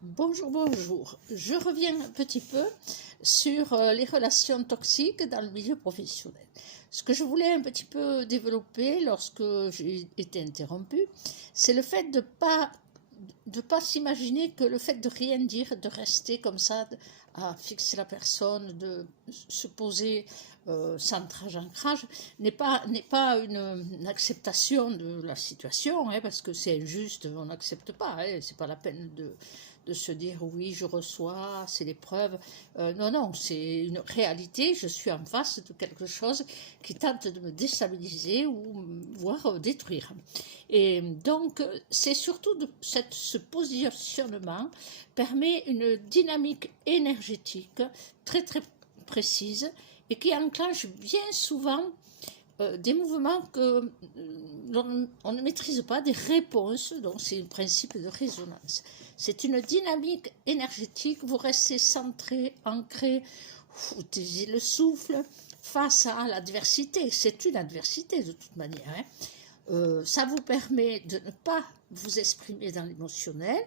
Bonjour, bonjour. Je reviens un petit peu sur les relations toxiques dans le milieu professionnel. Ce que je voulais un petit peu développer lorsque j'ai été interrompue, c'est le fait de pas s'imaginer que le fait de rien dire, de rester comme ça, à fixer la personne, de se poser sans trage-ancrage, n'est pas une acceptation de la situation, hein, parce que c'est injuste, on n'accepte pas, hein, c'est pas la peine de se dire oui, je reçois, c'est l'épreuve. Non, non, c'est une réalité, je suis en face de quelque chose qui tente de me déstabiliser ou voire détruire. Et donc, c'est surtout ce positionnement permet une dynamique énergétique très très précise et qui enclenche bien souvent des mouvements que on ne maîtrise pas, des réponses, donc c'est un principe de résonance. C'est une dynamique énergétique, vous restez centré, ancré, vous utilisez le souffle face à l'adversité, c'est une adversité de toute manière, hein. Ça vous permet de ne pas vous exprimer dans l'émotionnel,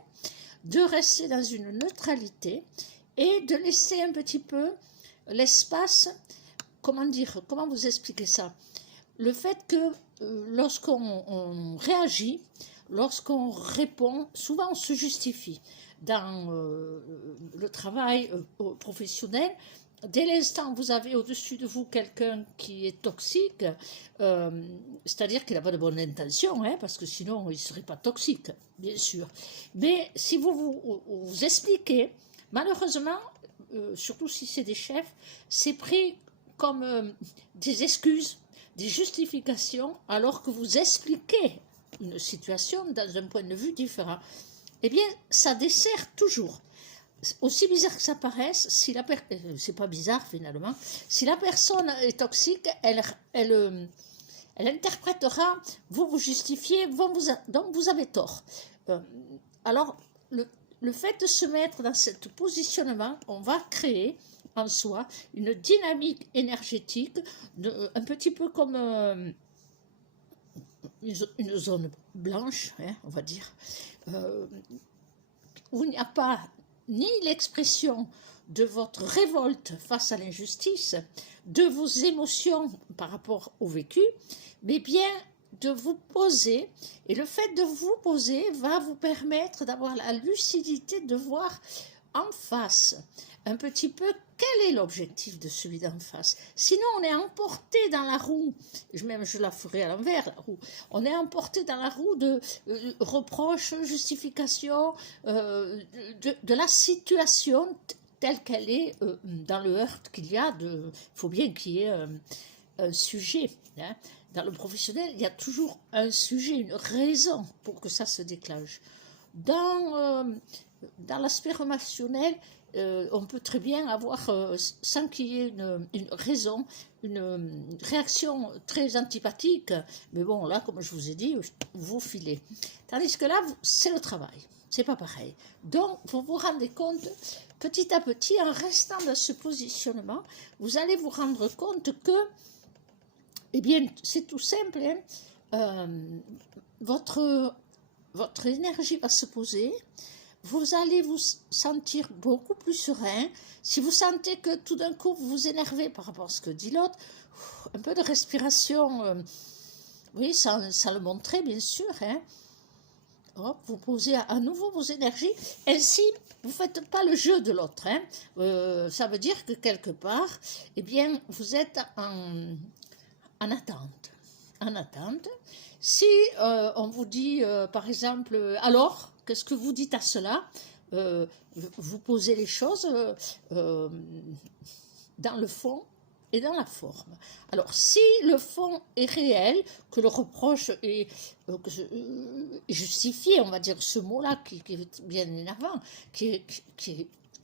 de rester dans une neutralité et de laisser un petit peu l'espace, comment vous expliquer ça? Le fait que lorsqu'on réagit, lorsqu'on répond, souvent on se justifie. Dans le travail professionnel, dès l'instant où vous avez au-dessus de vous quelqu'un qui est toxique, c'est-à-dire qu'il n'a pas de bonne intention, hein, parce que sinon il ne serait pas toxique, bien sûr. Mais si vous expliquez, malheureusement, surtout si c'est des chefs, c'est pris comme des excuses, des justifications, alors que vous expliquez une situation dans un point de vue différent. Eh bien, ça dessert toujours. Aussi bizarre que ça paraisse, si c'est pas bizarre finalement, si la personne est toxique, elle interprétera, vous vous justifiez, donc vous avez tort. Alors, le fait de se mettre dans ce positionnement, on va créer en soi une dynamique énergétique, un petit peu comme une zone blanche, hein, on va dire, où il n'y a pas ni l'expression de votre révolte face à l'injustice, de vos émotions par rapport au vécu, mais bien de vous poser, et le fait de vous poser va vous permettre d'avoir la lucidité de voir en face un petit peu quel est l'objectif de celui d'en face. Sinon, on est emporté dans la roue, même je la ferai à l'envers, la roue. On est emporté dans la roue de reproches, justifications, de la situation telle qu'elle est dans le heurt qu'il y a. Il faut bien qu'il y ait un sujet. Hein. Dans le professionnel, il y a toujours un sujet, une raison pour que ça se déclenche. Dans l'aspect relationnel, on peut très bien avoir, sans qu'il y ait une raison, une réaction très antipathique, mais bon, là, comme je vous ai dit, vous filez. Tandis que là, c'est le travail, c'est pas pareil. Donc, vous vous rendez compte, petit à petit, en restant dans ce positionnement, vous allez vous rendre compte que, eh bien, c'est tout simple, hein, votre énergie va se poser, vous allez vous sentir beaucoup plus serein. Si vous sentez que tout d'un coup vous vous énervez par rapport à ce que dit l'autre, un peu de respiration, oui, ça le montrait bien sûr. Hein. Hop, vous posez à nouveau vos énergies. Ainsi, vous ne faites pas le jeu de l'autre. Hein. Ça veut dire que quelque part, eh bien, vous êtes en attente. En attente. Si on vous dit, par exemple, alors, qu'est-ce que vous dites à cela? Vous posez les choses dans le fond et dans la forme. Alors, si le fond est réel, que le reproche est justifié, on va dire ce mot-là qui est bien énervant, qui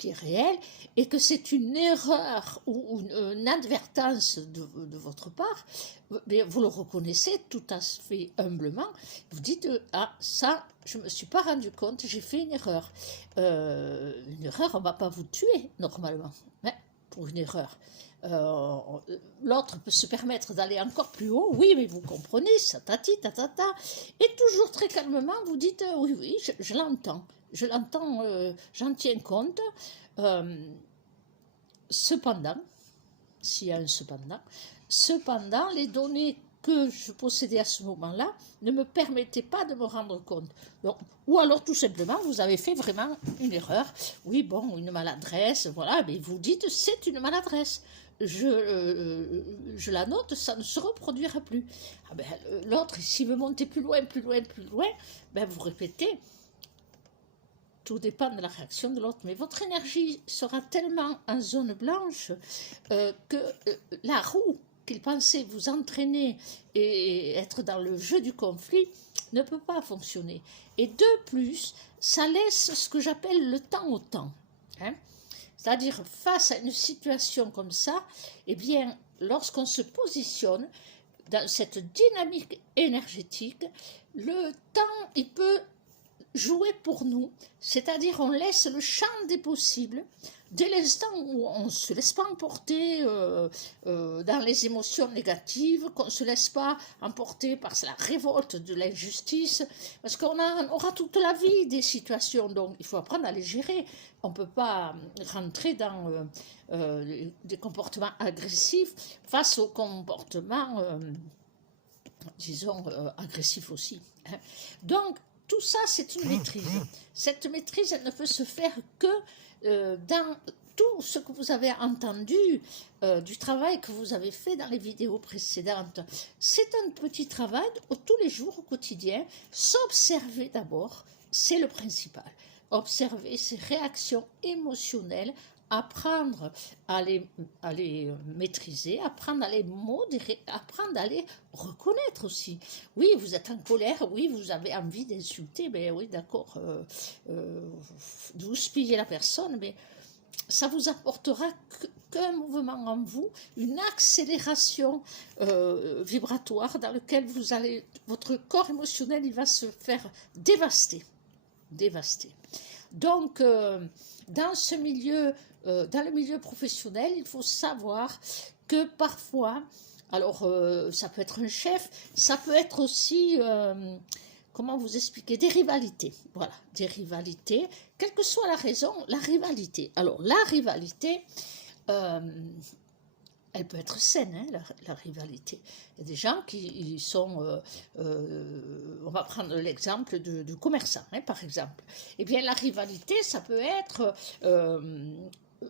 est réel, et que c'est une erreur ou une inadvertance de votre part, vous le reconnaissez tout à fait humblement, vous dites « Ah, ça, je ne me suis pas rendu compte, j'ai fait une erreur. » Une erreur, on ne va pas vous tuer, normalement, hein, pour une erreur. L'autre peut se permettre d'aller encore plus haut, oui, mais vous comprenez, ça tati, tatata, et toujours très calmement, vous dites oui, oui, je l'entends. je l'entends, j'en tiens compte. Cependant, s'il y a un cependant, les données que je possédais à ce moment-là ne me permettaient pas de me rendre compte. Donc, ou alors tout simplement, vous avez fait vraiment une erreur. Oui, bon, une maladresse, voilà, mais vous dites c'est une maladresse. Je la note, ça ne se reproduira plus. Ah ben, l'autre, s'il veut monter plus loin, ben, vous répétez. Tout dépend de la réaction de l'autre, mais votre énergie sera tellement en zone blanche que la roue qu'il pensait vous entraîner et être dans le jeu du conflit ne peut pas fonctionner. Et de plus, ça laisse ce que j'appelle le temps au temps. Hein. C'est-à-dire, face à une situation comme ça, eh bien, lorsqu'on se positionne dans cette dynamique énergétique, le temps, il peut jouer pour nous, c'est-à-dire on laisse le champ des possibles dès l'instant où on ne se laisse pas emporter dans les émotions négatives, qu'on ne se laisse pas emporter par la révolte de l'injustice, parce qu'on aura toute la vie des situations, donc il faut apprendre à les gérer. On ne peut pas rentrer dans des comportements agressifs face aux comportements, disons, agressifs aussi. Hein. Donc, tout ça, c'est une maîtrise. Cette maîtrise, elle ne peut se faire que dans tout ce que vous avez entendu du travail que vous avez fait dans les vidéos précédentes. C'est un petit travail tous les jours, au quotidien. S'observer d'abord, c'est le principal. Observer ses réactions émotionnelles, apprendre à les maîtriser, apprendre à les modérer, apprendre à les reconnaître aussi. Oui, vous êtes en colère, oui, vous avez envie d'insulter, mais oui, d'accord, de vous spiller la personne, mais ça vous apportera qu'un mouvement en vous, une accélération vibratoire dans lequel vous allez, votre corps émotionnel, il va se faire dévaster. Donc, dans ce milieu, dans le milieu professionnel, il faut savoir que parfois, alors ça peut être un chef, ça peut être aussi, comment vous expliquer, des rivalités. Voilà, des rivalités, quelle que soit la raison, la rivalité. Alors, la rivalité, elle peut être saine, hein, la rivalité. Il y a des gens qui sont, on va prendre l'exemple de commerçants, hein, par exemple. Eh bien, la rivalité, ça peut être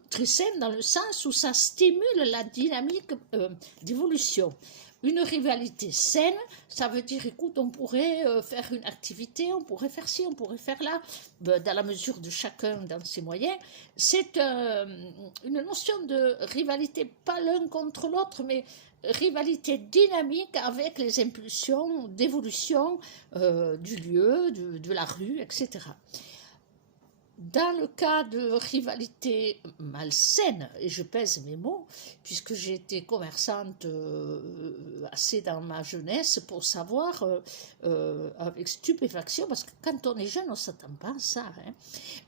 très saine dans le sens où ça stimule la dynamique d'évolution. Une rivalité saine, ça veut dire, écoute, on pourrait faire une activité, on pourrait faire ci, on pourrait faire là, dans la mesure de chacun dans ses moyens. C'est une notion de rivalité, pas l'un contre l'autre, mais rivalité dynamique avec les impulsions d'évolution du lieu, de la rue, etc. Dans le cas de rivalité malsaine, et je pèse mes mots, puisque j'ai été commerçante assez dans ma jeunesse pour savoir avec stupéfaction, parce que quand on est jeune, on ne s'attend pas à ça,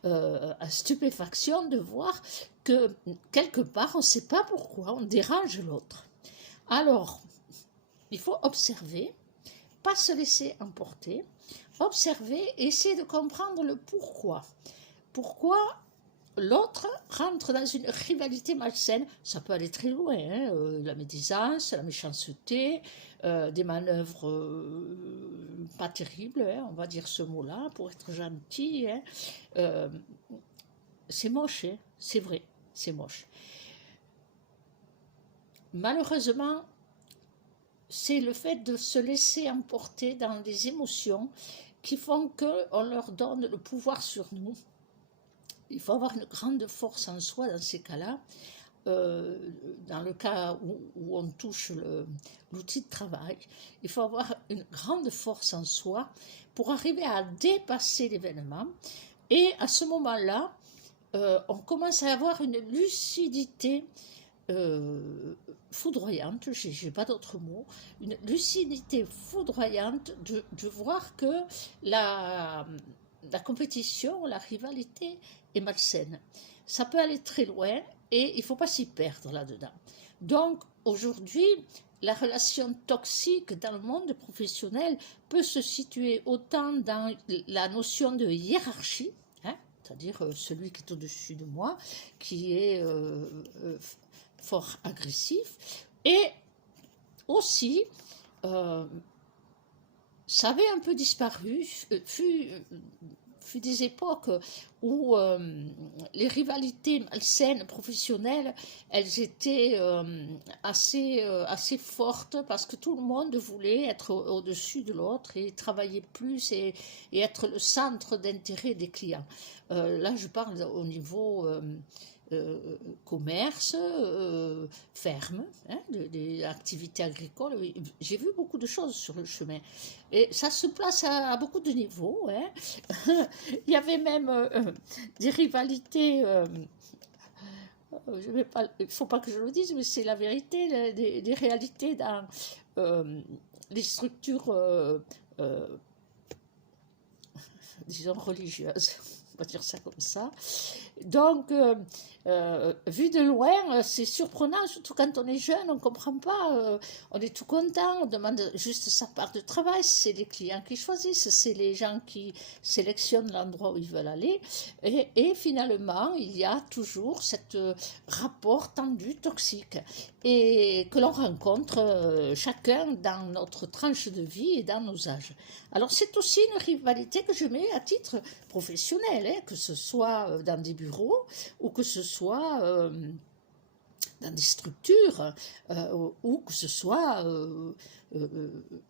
hein, à stupéfaction de voir que quelque part, on ne sait pas pourquoi, on dérange l'autre. Alors, il faut observer, pas se laisser emporter, observer et essayer de comprendre le pourquoi. Pourquoi l'autre rentre dans une rivalité malsaine? Ça peut aller très loin, hein, la médisance, la méchanceté, des manœuvres pas terribles, hein, on va dire ce mot-là, pour être gentil. Hein, c'est moche, hein, c'est vrai, c'est moche. Malheureusement, c'est le fait de se laisser emporter dans des émotions qui font qu'on leur donne le pouvoir sur nous. Il faut avoir une grande force en soi dans ces cas-là. Dans le cas où on touche l'outil de travail, il faut avoir une grande force en soi pour arriver à dépasser l'événement. Et à ce moment-là, on commence à avoir une lucidité foudroyante, j'ai pas d'autre mot, une lucidité foudroyante de voir que la compétition, la rivalité est malsaine. Ça peut aller très loin et il ne faut pas s'y perdre là-dedans. Donc aujourd'hui, la relation toxique dans le monde professionnel peut se situer autant dans la notion de hiérarchie, hein, c'est-à-dire celui qui est au-dessus de moi, qui est fort agressif. Et aussi, ça avait un peu disparu, fut des époques où les rivalités malsaines professionnelles, elles étaient assez fortes parce que tout le monde voulait être au-dessus de l'autre et travailler plus et être le centre d'intérêt des clients. Là, je parle au niveau commerce, ferme, hein, des activités agricoles. J'ai vu beaucoup de choses sur le chemin. Et ça se place à beaucoup de niveaux. Hein. Il y avait même des rivalités. Il ne faut pas que je le dise, mais c'est la vérité, des réalités dans les structures, disons, religieuses. On va dire ça comme ça. Donc, vu de loin, c'est surprenant, surtout quand on est jeune, on ne comprend pas, on est tout content, on demande juste sa part de travail, c'est les clients qui choisissent, c'est les gens qui sélectionnent l'endroit où ils veulent aller, et finalement, il y a toujours ce rapport tendu, toxique, et que l'on rencontre chacun dans notre tranche de vie et dans nos âges. Alors, c'est aussi une rivalité que je mets à titre professionnel, hein, que ce soit dans des bureaux ou que ce soit dans des structures ou que ce soit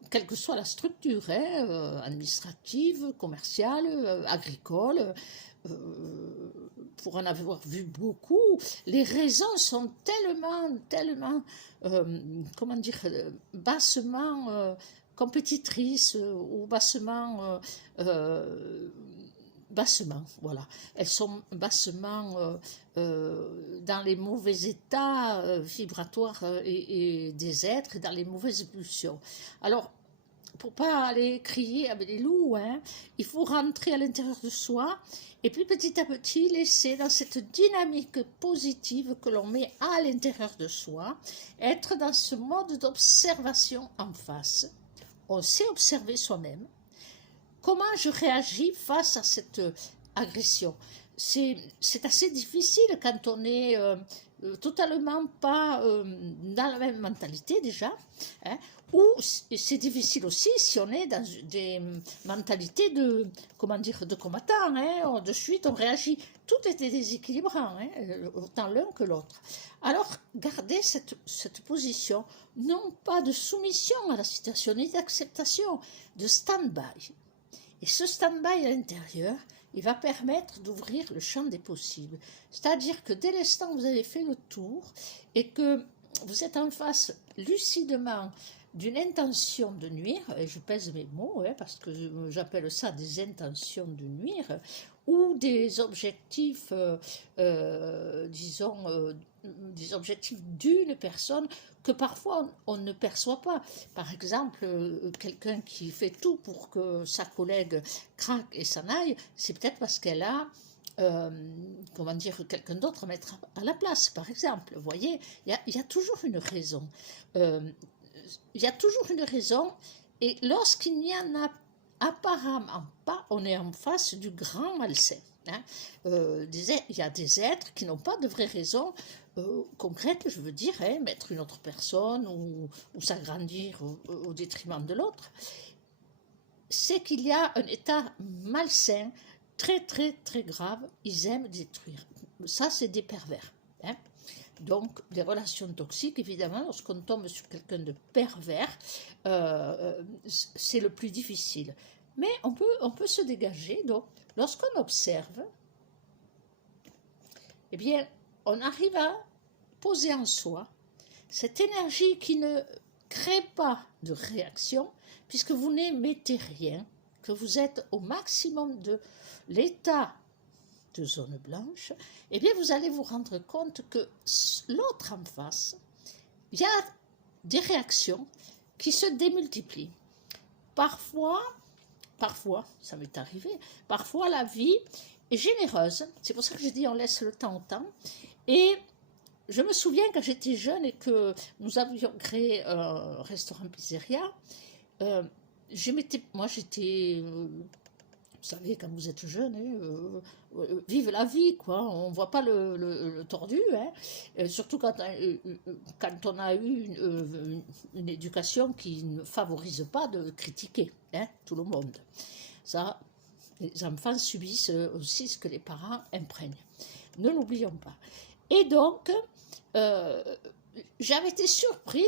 quelle que soit la structure, hein, administrative, commerciale, agricole. Pour en avoir vu beaucoup, les raisons sont tellement, comment dire, bassement compétitrices ou bassement voilà. Elles sont bassement dans les mauvais états vibratoires et des êtres, et dans les mauvaises pulsions. Alors, pour pas aller crier avec les loups, hein, il faut rentrer à l'intérieur de soi et puis petit à petit laisser dans cette dynamique positive que l'on met à l'intérieur de soi, être dans ce mode d'observation en face. On sait observer soi-même. Comment je réagis face à cette agression? C'est assez difficile quand on est totalement pas dans la même mentalité déjà, hein, ou c'est difficile aussi si on est dans des mentalités de, comment dire, de combattants, hein, de suite on réagit. Tout était déséquilibrant, hein, autant l'un que l'autre. Alors, gardez cette position, non pas de soumission à la situation, ni d'acceptation, de stand-by. Et ce stand-by à l'intérieur, il va permettre d'ouvrir le champ des possibles. C'est-à-dire que dès l'instant où vous avez fait le tour et que vous êtes en face lucidement d'une intention de nuire, et je pèse mes mots, hein, parce que j'appelle ça des intentions de nuire, ou des objectifs, disons, des objectifs d'une personne que parfois on ne perçoit pas. Par exemple, quelqu'un qui fait tout pour que sa collègue craque et s'en aille, c'est peut-être parce qu'elle a comment dire, quelqu'un d'autre à mettre à la place, par exemple. Vous voyez, il y a toujours une raison. Il y a toujours une raison, et lorsqu'il n'y en a apparemment pas, on est en face du grand malsain. Hein. Il y a des êtres qui n'ont pas de vraie raison concrète, je veux dire, hein, mettre une autre personne ou s'agrandir au détriment de l'autre. C'est qu'il y a un état malsain très grave, ils aiment détruire. Ça, c'est des pervers. Hein. Donc, les relations toxiques, évidemment, lorsqu'on tombe sur quelqu'un de pervers, c'est le plus difficile. Mais on peut se dégager. Donc, lorsqu'on observe, eh bien, on arrive à poser en soi cette énergie qui ne crée pas de réaction, puisque vous n'émettez rien, que vous êtes au maximum de l'état de zone blanche, eh bien vous allez vous rendre compte que l'autre en face, il y a des réactions qui se démultiplient. Parfois, ça m'est arrivé, parfois la vie est généreuse, c'est pour ça que je dis on laisse le temps au temps, et je me souviens quand j'étais jeune et que nous avions créé un restaurant pizzeria, moi j'étais Vous savez, quand vous êtes jeune, vive la vie, quoi. On ne voit pas le tordu, hein. Surtout quand on a eu une éducation qui ne favorise pas de critiquer, hein, tout le monde. Ça, les enfants subissent aussi ce que les parents imprègnent. Ne l'oublions pas. Et donc, j'avais été surpris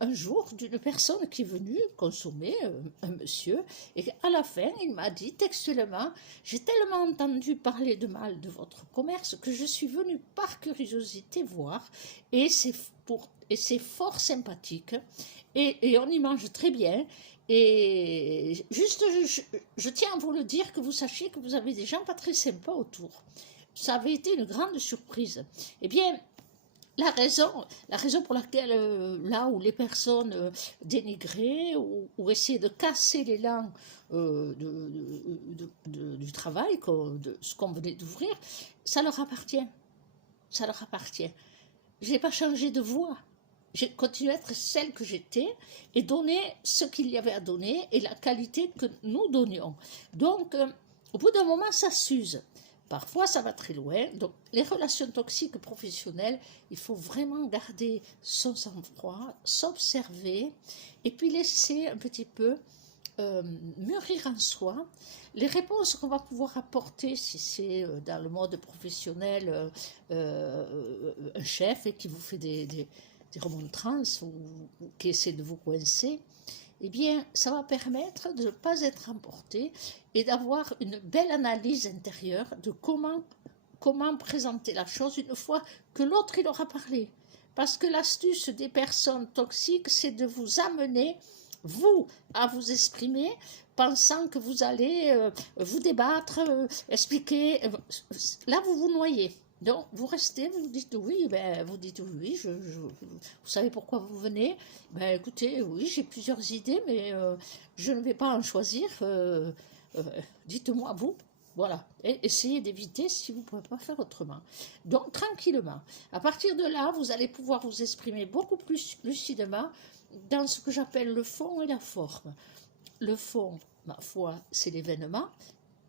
un jour d'une personne qui est venue consommer, un monsieur, et à la fin, il m'a dit textuellement: j'ai tellement entendu parler de mal de votre commerce que je suis venu par curiosité voir, et c'est fort sympathique, et on y mange très bien. Et juste, je tiens à vous le dire, que vous sachiez que vous avez des gens pas très sympas autour. Ça avait été une grande surprise. Eh bien, la raison pour laquelle, là où les personnes dénigraient ou essayaient de casser l'élan du travail, de ce qu'on venait d'ouvrir, ça leur appartient. Ça leur appartient. Je n'ai pas changé de voie. J'ai continué à être celle que j'étais et donner ce qu'il y avait à donner et la qualité que nous donnions. Donc, au bout d'un moment, ça s'use. Parfois, ça va très loin. Donc, les relations toxiques professionnelles, il faut vraiment garder son sang-froid, s'observer et puis laisser un petit peu mûrir en soi. Les réponses qu'on va pouvoir apporter, si c'est dans le mode professionnel, un chef et qui vous fait des remontrances ou qui essaie de vous coincer, eh bien, ça va permettre de ne pas être emporté et d'avoir une belle analyse intérieure de comment présenter la chose une fois que l'autre il aura parlé. Parce que l'astuce des personnes toxiques, c'est de vous amener, vous, à vous exprimer, pensant que vous allez vous débattre, expliquer. Là, vous vous noyez. Donc, vous restez, vous dites oui, vous dites oui, vous savez pourquoi vous venez. Écoutez, oui, j'ai plusieurs idées, mais je ne vais pas en choisir. Dites-moi vous. Voilà. Et essayez d'éviter si vous ne pouvez pas faire autrement. Donc, tranquillement. À partir de là, vous allez pouvoir vous exprimer beaucoup plus lucidement dans ce que j'appelle le fond et la forme. Le fond, ma foi, c'est l'événement.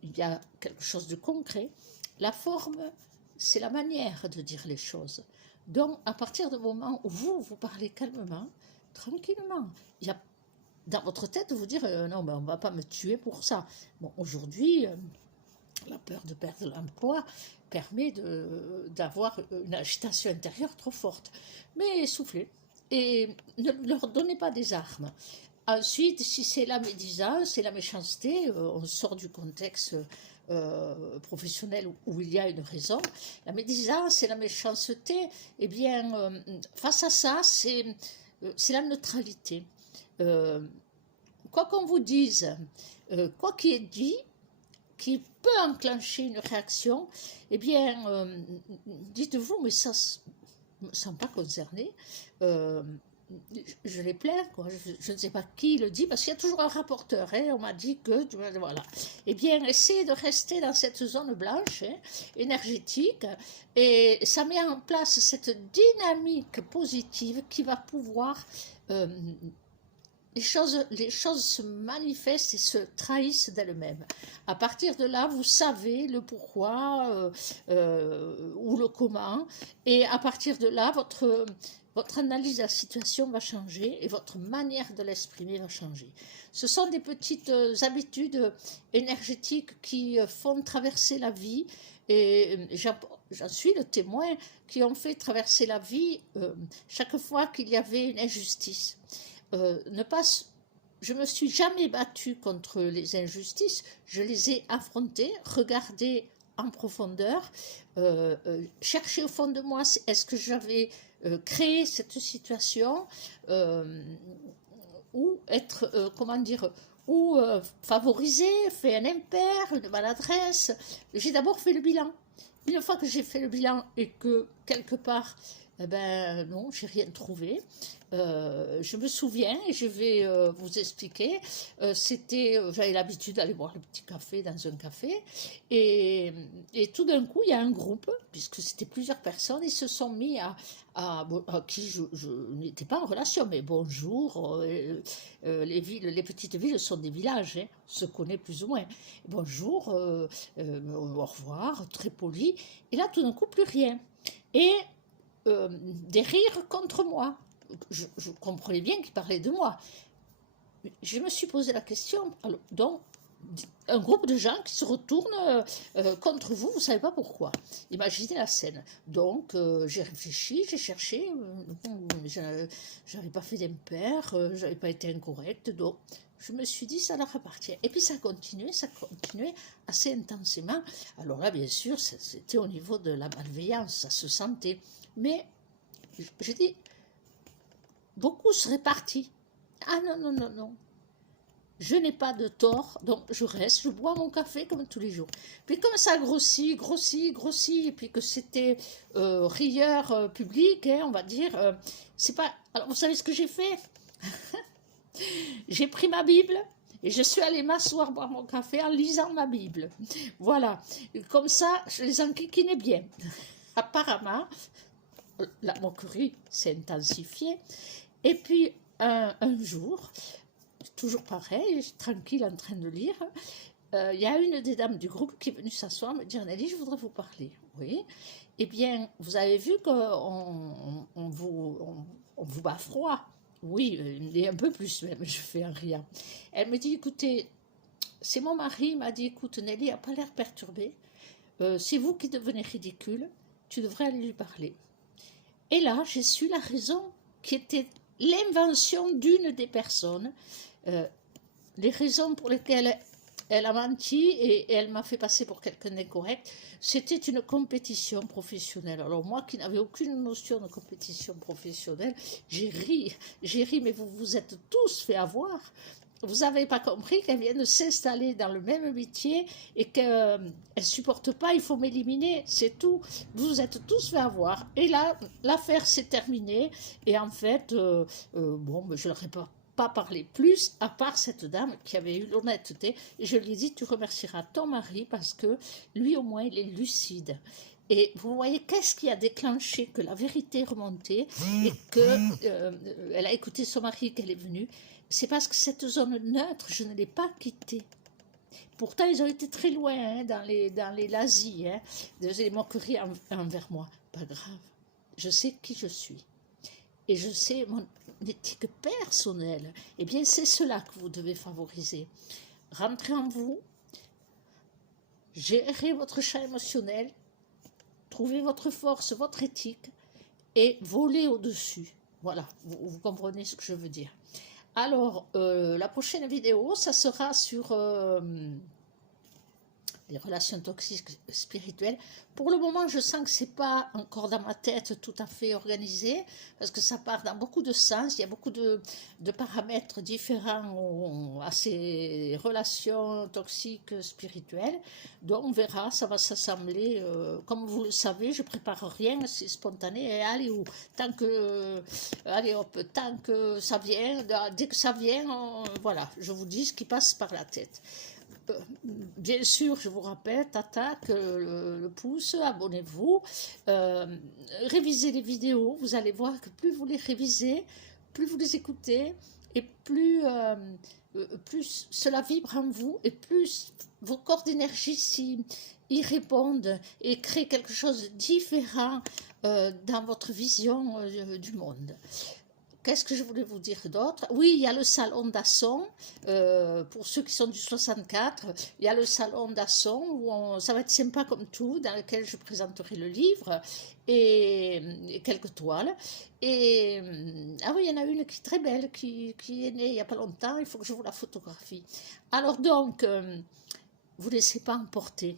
Il y a quelque chose de concret. La forme, c'est la manière de dire les choses. Donc, à partir du moment où vous parlez calmement, tranquillement, il y a dans votre tête vous dire non, on ne va pas me tuer pour ça. Bon, aujourd'hui, la peur de perdre l'emploi permet d'avoir une agitation intérieure trop forte. Mais soufflez et ne leur donnez pas des armes. Ensuite, si c'est la médisance, c'est la méchanceté, on sort du contexte professionnel où il y a une raison. La médisance et la méchanceté, eh bien, face à ça, c'est la neutralité. Quoi qu'on vous dise, quoi qu'il est dit, qui peut enclencher une réaction, eh bien, dites-vous, mais ça ne me sent pas concerné. Je les plains, quoi. Je ne sais pas qui le dit, parce qu'il y a toujours un rapporteur, hein. On m'a dit que, voilà. Eh bien, essayez de rester dans cette zone blanche, hein, énergétique, et ça met en place cette dynamique positive qui va pouvoir... les choses se manifestent et se trahissent d'elles-mêmes. À partir de là, vous savez le pourquoi ou le comment, et à partir de là, votre analyse de la situation va changer et votre manière de l'exprimer va changer. Ce sont des petites habitudes énergétiques qui font traverser la vie, et j'en suis le témoin, qui ont fait traverser la vie chaque fois qu'il y avait une injustice. Je ne me suis jamais battue contre les injustices, je les ai affrontées, regardées en profondeur, chercher au fond de moi, est-ce que j'avais créé cette situation ou être, favoriser, fait un impair, une maladresse. J'ai d'abord fait le bilan. Une fois que j'ai fait le bilan et que quelque part Eh ben non, j'ai rien trouvé. Je me souviens, et je vais vous expliquer, j'avais l'habitude d'aller boire le petit café dans un café, et, et tout d'un coup, il y a un groupe, puisque c'était plusieurs personnes, ils se sont mis à qui je n'étais pas en relation, mais bonjour, les petites villes sont des villages, hein, on se connaît plus ou moins. Bonjour, au revoir, très poli, et là tout d'un coup, plus rien. Et des rires contre moi. Je comprenais bien qu'ils parlaient de moi. Je me suis posé la question, alors, donc, un groupe de gens qui se retournent contre vous, vous ne savez pas pourquoi. Imaginez la scène. Donc, j'ai réfléchi, j'ai cherché, je n'avais pas fait d'impair, je n'avais pas été incorrecte, donc je me suis dit, ça leur appartient. Et puis ça continuait assez intensément. Alors là, bien sûr, c'était au niveau de la malveillance, ça se sentait. Mais j'ai dit, beaucoup seraient partis. Ah non, non, non, non. Je n'ai pas de tort, donc je reste, je bois mon café comme tous les jours. Puis comme ça grossit, et puis que c'était rieur publique, hein, on va dire, c'est pas... Alors vous savez ce que j'ai fait? J'ai pris ma Bible et je suis allée m'asseoir boire mon café en lisant ma Bible. Voilà, comme ça, je les enquiquinais bien. Apparemment, la moquerie s'est intensifiée. Et puis, un jour, toujours pareil, tranquille en train de lire, il y a une des dames du groupe qui est venue s'asseoir, me dire, Nelly, je voudrais vous parler. Oui. Eh bien, vous avez vu qu'on vous bat froid. Oui, et un peu plus même, je fais un rien. Elle me dit, écoutez, c'est mon mari, il m'a dit, écoute, Nelly n'a pas l'air perturbée. C'est vous qui devenez ridicule, tu devrais aller lui parler. Et là, j'ai su la raison qui était l'invention d'une des personnes, les raisons pour lesquelles elle a menti et elle m'a fait passer pour quelqu'un d'incorrect, c'était une compétition professionnelle. Alors moi qui n'avais aucune notion de compétition professionnelle, j'ai ri, mais vous vous êtes tous fait avoir. Vous n'avez pas compris qu'elle vient de s'installer dans le même métier et qu'elle ne supporte pas, il faut m'éliminer, c'est tout. Vous vous êtes tous fait avoir. Et là, l'affaire s'est terminée. Et en fait, bon, je ne leur ai pas parlé plus, à part cette dame qui avait eu l'honnêteté. Et je lui ai dit, tu remercieras ton mari parce que lui, au moins, il est lucide. Et vous voyez, qu'est-ce qui a déclenché que la vérité est remontée et qu'elle a écouté son mari, qu'elle est venue? C'est parce que cette zone neutre, je ne l'ai pas quittée. Pourtant, ils ont été très loin hein, dans les lazis, hein, des moqueries envers moi. Pas grave, je sais qui je suis. Et je sais mon éthique personnelle. Eh bien, c'est cela que vous devez favoriser. Rentrez en vous, gérez votre champ émotionnel, trouvez votre force, votre éthique et volez au-dessus. Voilà, vous comprenez ce que je veux dire. Alors, la prochaine vidéo, ça sera sur les relations toxiques spirituelles. Pour le moment, je sens que c'est pas encore dans ma tête tout à fait organisé, parce que ça part dans beaucoup de sens, il y a beaucoup de paramètres différents à ces relations toxiques spirituelles. Donc on verra, ça va s'assembler. Comme vous le savez, je prépare rien, c'est spontané, et allez où allez hop, tant que ça vient, dès que ça vient, voilà, je vous dis ce qui passe par la tête. Bien sûr, je vous rappelle, tatak, le pouce, abonnez-vous, révisez les vidéos, vous allez voir que plus vous les révisez, plus vous les écoutez, et plus cela vibre en vous, et plus vos corps d'énergie y répondent, et créent quelque chose de différent dans votre vision du monde. Qu'est-ce que je voulais vous dire d'autre? Oui, il y a le salon d'Asson, pour ceux qui sont du 64, il y a le salon d'Asson, où ça va être sympa comme tout, dans lequel je présenterai le livre et quelques toiles. Et ah oui, il y en a une qui est très belle, qui est née il n'y a pas longtemps, il faut que je vous la photographie. Alors donc, vous ne laissez pas emporter,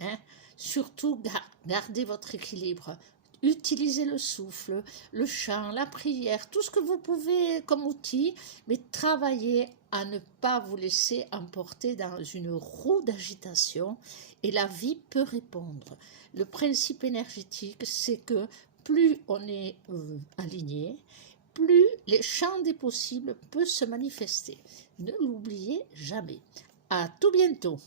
hein? Surtout gardez votre équilibre. Utilisez le souffle, le chant, la prière, tout ce que vous pouvez comme outil, mais travaillez à ne pas vous laisser emporter dans une roue d'agitation et la vie peut répondre. Le principe énergétique, c'est que plus on est aligné, plus les champs des possibles peuvent se manifester. Ne l'oubliez jamais. À tout bientôt.